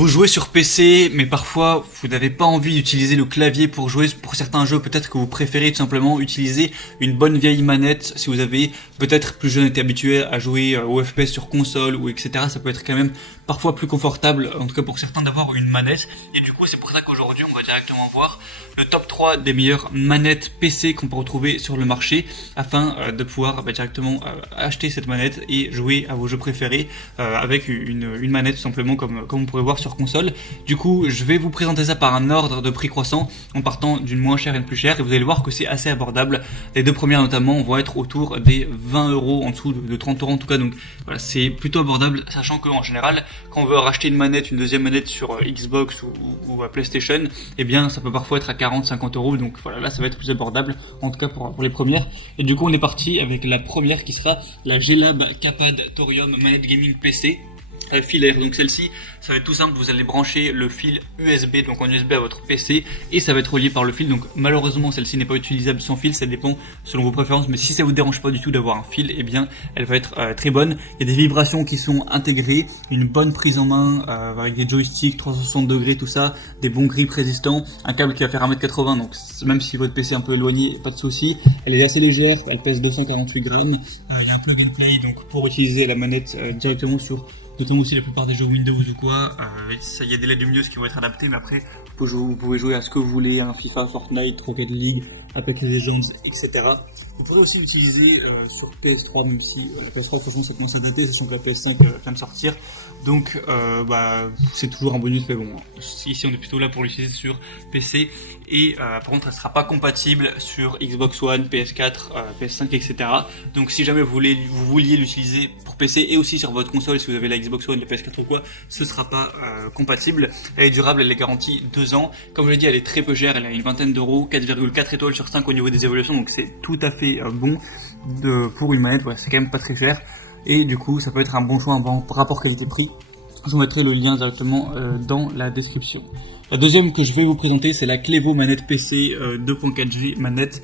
Vous jouez sur PC, mais parfois vous n'avez pas envie d'utiliser le clavier pour jouer. Pour certains jeux, peut-être que vous préférez tout simplement utiliser une bonne vieille manette. Si vous avez peut-être plus jeune été habitué à jouer au FPS sur console ou etc., ça peut être quand même parfois plus confortable, en tout cas pour certains, d'avoir une manette. Et du coup, c'est pour ça qu'aujourd'hui, on va directement voir le top 3 des meilleures manettes PC qu'on peut retrouver sur le marché, afin de pouvoir directement acheter cette manette et jouer à vos jeux préférés avec une manette tout simplement comme vous pourrez voir sur console. Du coup, je vais vous présenter ça par un ordre de prix croissant, en partant d'une moins chère et une plus chère, et vous allez voir que c'est assez abordable. Les deux premières notamment vont être autour des 20 euros, en dessous de 30 euros en tout cas, donc voilà, c'est plutôt abordable, sachant qu'en général, quand on veut racheter une manette, une deuxième manette sur Xbox ou à PlayStation, eh bien ça peut parfois être à 40-50 euros, donc voilà, là ça va être plus abordable, en tout cas pour les premières. Et du coup on est parti avec la première qui sera la G-Lab Capad Thorium Manette Gaming PC. Filaire, donc celle-ci, ça va être tout simple, vous allez brancher le fil USB, donc en USB à votre PC, et ça va être relié par le fil. Donc malheureusement celle-ci n'est pas utilisable sans fil, ça dépend selon vos préférences, mais si ça vous dérange pas du tout d'avoir un fil, eh bien elle va être très bonne. Il y a des vibrations qui sont intégrées, une bonne prise en main avec des joysticks 360 degrés, tout ça, des bons grips résistants, un câble qui va faire 1m80, donc même si votre PC est un peu éloigné, pas de souci. Elle est assez légère, elle pèse 248 grammes, il y a un plug and play, donc pour utiliser la manette directement sur notamment aussi la plupart des jeux Windows ou quoi, il y a des LED lumineuses qui vont être adaptées, mais après vous pouvez jouer à ce que vous voulez, un FIFA, Fortnite, Rocket League, Apex Legends, etc. Vous pourrez aussi l'utiliser sur PS3, même si la PS3 de toute façon ça commence à dater, sachant que la PS5 vient de sortir, donc c'est toujours un bonus, mais bon, ici on est plutôt là pour l'utiliser sur PC, et par contre elle sera pas compatible sur Xbox One, PS4, PS5, etc. Donc si jamais vous vouliez l'utiliser pour PC et aussi sur votre console, si vous avez la Xbox One, la PS4 ou quoi, ce sera pas compatible. Elle est durable, elle est garantie 2 ans. Comme je l'ai dit, elle est très peu chère, elle a une vingtaine d'euros, 4,4 étoiles sur 5 au niveau des évaluations, donc c'est tout à fait bon pour une manette, voilà, c'est quand même pas très cher. Et du coup, ça peut être un bon choix, un bon rapport qualité-prix. Je vous mettrai le lien directement dans la description. La deuxième que je vais vous présenter, c'est la Clevo manette PC 2.4G manette,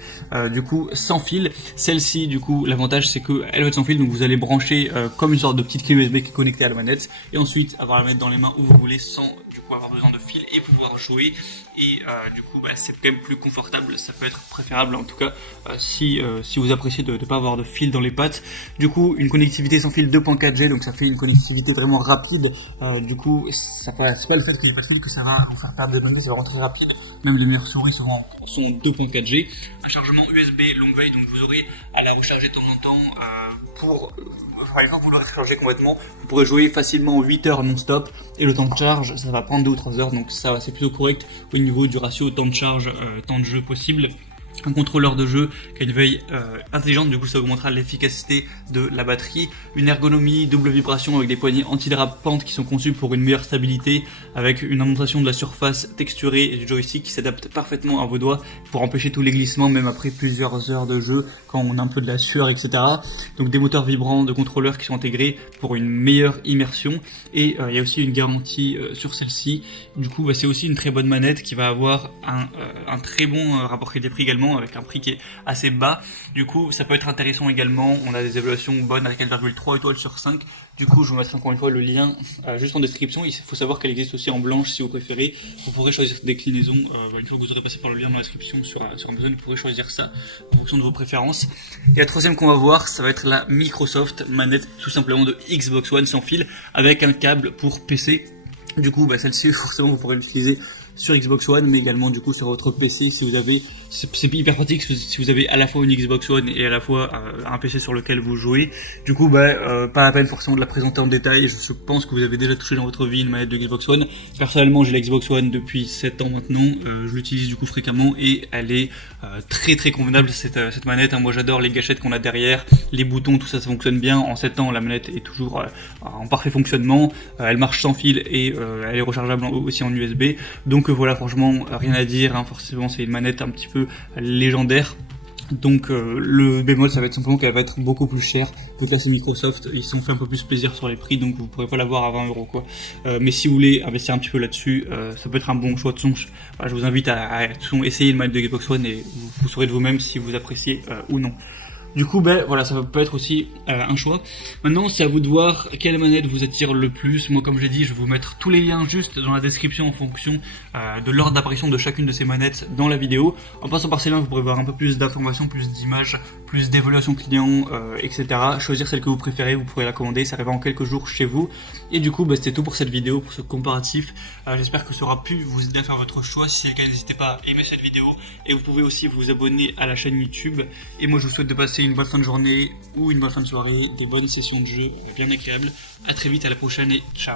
du coup sans fil. Celle-ci, du coup, l'avantage c'est que elle va être sans fil, donc vous allez brancher comme une sorte de petite clé USB qui est connectée à la manette, et ensuite avoir la manette dans les mains où vous voulez sans du coup avoir besoin de fil et pouvoir jouer. Et du coup, c'est quand même plus confortable, ça peut être préférable en tout cas si vous appréciez de ne pas avoir de fil dans les pattes. Du coup, une connectivité sans fil 2.4G, donc ça fait une connectivité vraiment rapide. Du coup, c'est pas le fait que j'ai pas de fil que ça va en faire perdre des données, c'est vraiment très rapide. Même les meilleures souris sont 2.4G. Un chargement USB longue veille, donc vous aurez à la recharger de temps en temps une fois que vous l'aurez rechargé complètement, vous pourrez jouer facilement 8 heures non-stop, et le temps de charge, ça va prendre 2 ou 3 heures, donc ça c'est plutôt correct au niveau du ratio temps de charge, temps de jeu possible. Un contrôleur de jeu qui a une veille intelligente, du coup ça augmentera l'efficacité de la batterie. Une ergonomie double vibration avec des poignées anti-dérapantes qui sont conçues pour une meilleure stabilité, avec une augmentation de la surface texturée et du joystick qui s'adapte parfaitement à vos doigts pour empêcher tous les glissements, même après plusieurs heures de jeu quand on a un peu de la sueur, etc. Donc des moteurs vibrants de contrôleurs qui sont intégrés pour une meilleure immersion, et il y a aussi une garantie sur celle-ci. Du coup c'est aussi une très bonne manette qui va avoir un très bon rapport qualité-prix également, avec un prix qui est assez bas. Du coup ça peut être intéressant également. On a des évaluations bonnes avec 4,3 étoiles sur 5. Du coup je vous mettrai encore une fois le lien juste en description. Il faut savoir qu'elle existe aussi en blanche si vous préférez. Vous pourrez choisir cette déclinaison une fois que vous aurez passé par le lien dans la description sur Amazon. Vous pourrez choisir ça en fonction de vos préférences. Et la troisième qu'on va voir, ça va être la Microsoft manette tout simplement de Xbox One sans fil avec un câble pour PC. Du coup celle-ci forcément vous pourrez l'utiliser sur Xbox One, mais également du coup sur votre PC si vous avez, c'est hyper pratique si vous avez à la fois une Xbox One et à la fois un PC sur lequel vous jouez. Du coup pas la peine forcément de la présenter en détail. Je pense que vous avez déjà touché dans votre vie une manette de Xbox One. Personnellement j'ai la Xbox One depuis 7 ans maintenant, je l'utilise du coup fréquemment et elle est très très convenable cette manette. Moi j'adore les gâchettes qu'on a derrière, les boutons, tout ça, ça fonctionne bien. En 7 ans la manette est toujours en parfait fonctionnement, elle marche sans fil et elle est rechargeable aussi en USB. Donc voilà, franchement rien à dire, forcément c'est une manette un petit peu légendaire. Donc le bémol ça va être simplement qu'elle va être beaucoup plus chère, vu que là c'est Microsoft, ils se sont fait un peu plus plaisir sur les prix, donc vous pourrez pas l'avoir à 20 euros quoi. Mais si vous voulez investir un petit peu là-dessus, ça peut être un bon choix de son. Je vous invite à essayer une manette de Xbox One et vous saurez de vous-même si vous appréciez ou non. Du coup, ben voilà, ça peut être aussi un choix. Maintenant, c'est à vous de voir quelle manette vous attire le plus. Moi, comme j'ai dit, je vais vous mettre tous les liens juste dans la description en fonction de l'ordre d'apparition de chacune de ces manettes dans la vidéo. En passant par ces liens, vous pourrez voir un peu plus d'informations, plus d'images, plus d'évaluation client, etc. Choisir celle que vous préférez, vous pourrez la commander, ça arrivera en quelques jours chez vous. Et du coup, c'était tout pour cette vidéo, pour ce comparatif. J'espère que ça aura pu vous aider à faire votre choix. Si c'est le cas, n'hésitez pas à aimer cette vidéo. Et vous pouvez aussi vous abonner à la chaîne YouTube. Et moi, je vous souhaite de passer une bonne fin de journée ou une bonne fin de soirée, des bonnes sessions de jeu bien agréables. À très vite, à la prochaine et ciao.